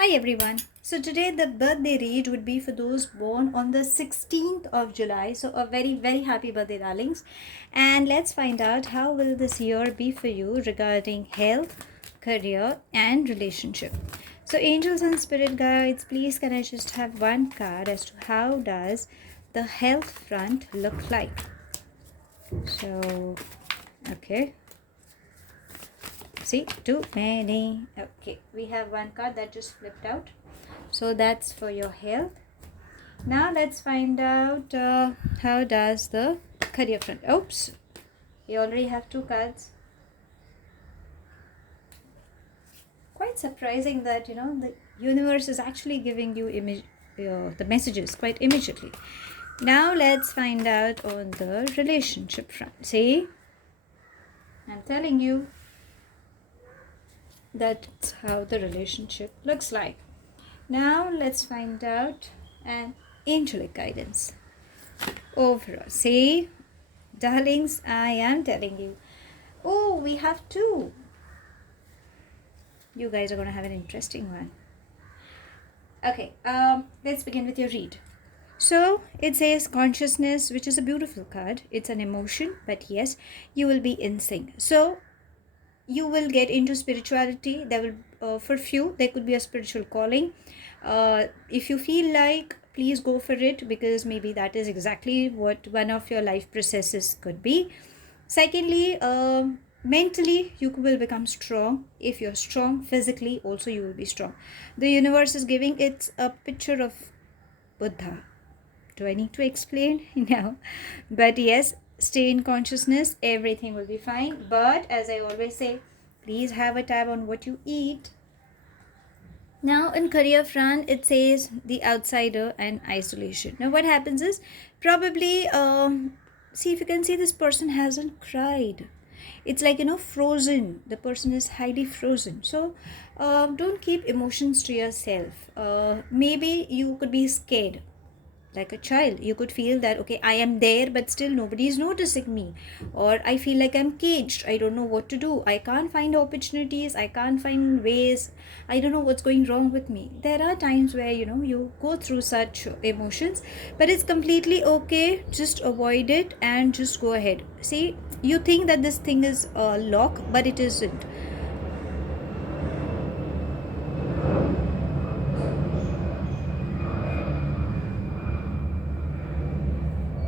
Hi everyone. So today the birthday read would be for those born on the 16th of July. So a very happy birthday darlings. And let's find out how will this year be for you regarding health, career and relationship. So angels and spirit guides, please can I just have one card as to how does the health front look like? So okay. See, too many. Okay, we have one card that just flipped out. So that's for your health. Now let's find out how does the career front. Oops, you already have two cards. Quite surprising that the universe is actually giving you the messages quite immediately. Now let's find out on the relationship front. See, I'm telling you that's how the relationship looks like. Now let's find out an angelic guidance overall. See, darlings, I am telling you. Oh, we have two. You guys are going to have an interesting one. Okay, let's begin with your read. So it says consciousness, which is a beautiful card. It's an emotion, but yes, you will be in sync. So you will get into spirituality. There will for few there could be a spiritual calling. If you feel like, please go for it, because maybe that is exactly what one of your life processes could be. Secondly, mentally you will become strong. If you're strong physically also, you will be strong. The universe is giving it a picture of Buddha. Do I need to explain? No, but yes, stay in consciousness, everything will be fine. But as I always say, please have a tab on what you eat. Now in career front, it says the outsider and isolation. Now what happens is, probably see if you can see, this person hasn't cried. It's like frozen. The person is highly frozen. So don't keep emotions to yourself. Maybe you could be scared like a child. You could feel that, okay, I am there but still nobody is noticing me, or I feel like I'm caged. I don't know what to do. I can't find opportunities. I can't find ways. I don't know what's going wrong with me. There are times where you go through such emotions, but it's completely okay. Just avoid it and just go ahead. See, you think that this thing is a lock, but it isn't.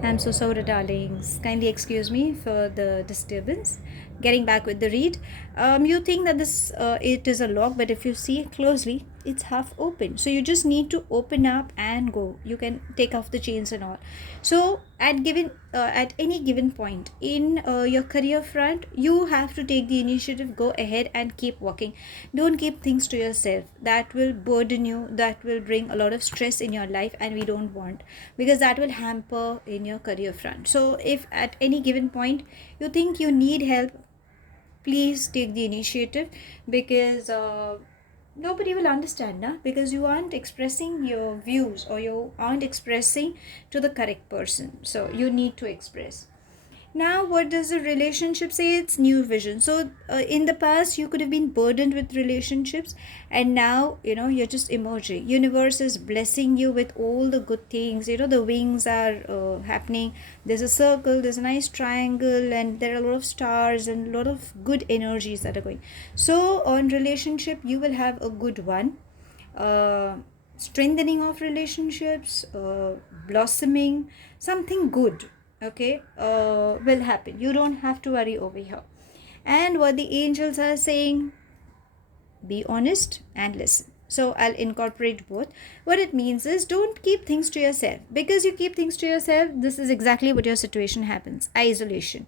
I'm so sorry, darlings. Kindly excuse me for the disturbance. Getting back with the read, you think that this it is a lock, but if you see closely, it's half open. So you just need to open up and go. You can take off the chains and all. So at any given point in your career front, you have to take the initiative. Go ahead and keep walking. Don't keep things to yourself. That will burden you. That will bring a lot of stress in your life, and we don't want, because that will hamper in your career front. So if at any given point you think you need help, please take the initiative, because nobody will understand now, because you aren't expressing your views, or you aren't expressing to the correct person. So you need to express. Now what does the relationship say? It's new vision. So in the past you could have been burdened with relationships, and now you're just emerging. Universe is blessing you with all the good things. The wings are happening. There's a circle, there's a nice triangle, and there are a lot of stars and a lot of good energies that are going. So on relationship, you will have a good one. Strengthening of relationships, blossoming, something good, okay, will happen. You don't have to worry over here. And what the angels are saying, be honest and listen. So I'll incorporate both. What it means is, don't keep things to yourself, because you keep things to yourself, this is exactly what your situation happens: isolation.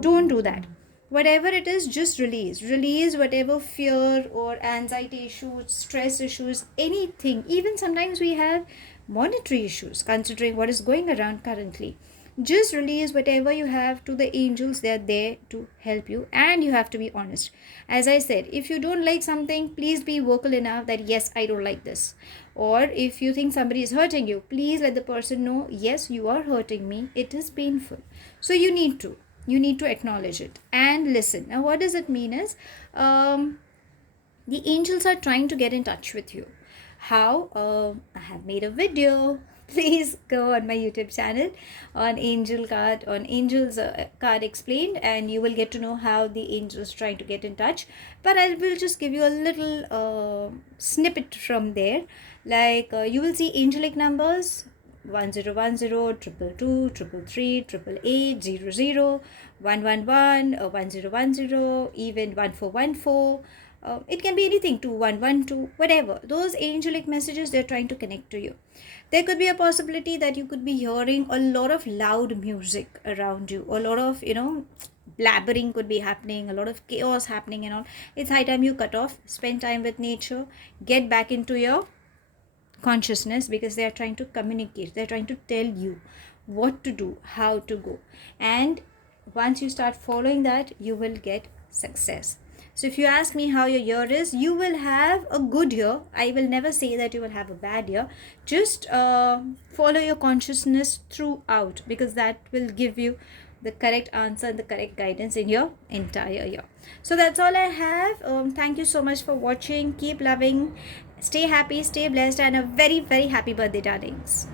Don't do that. Whatever it is, just release whatever fear or anxiety issues, stress issues, anything. Even sometimes we have monetary issues, considering what is going around currently. Just release whatever you have to the angels. They are there to help you, and you have to be honest. As I said, if you don't like something, please be vocal enough that yes, I don't like this. Or if you think somebody is hurting you, please let the person know, yes, you are hurting me, it is painful. So you need to acknowledge it and listen. Now what does it mean is, the angels are trying to get in touch with you. how, I have made a video. Please go on my YouTube channel on Angel's card explained, and you will get to know how the angels trying to get in touch. But I will just give you a little snippet from there. Like you will see angelic numbers 1010, 222, 333, 888, 00, 111, 1010, even 1414. It can be anything, 2112, whatever. Those angelic messages, they're trying to connect to you. There could be a possibility that you could be hearing a lot of loud music around you, a lot of, blabbering could be happening, a lot of chaos happening and all. It's high time you cut off, spend time with nature, get back into your consciousness, because they are trying to communicate, they're trying to tell you what to do, how to go. And once you start following that, you will get success. So if you ask me how your year is, you will have a good year. I will never say that you will have a bad year. Just follow your consciousness throughout, because that will give you the correct answer and the correct guidance in your entire year. So that's all I have. Thank you so much for watching. Keep loving, stay happy, stay blessed, and a very, very happy birthday, darlings.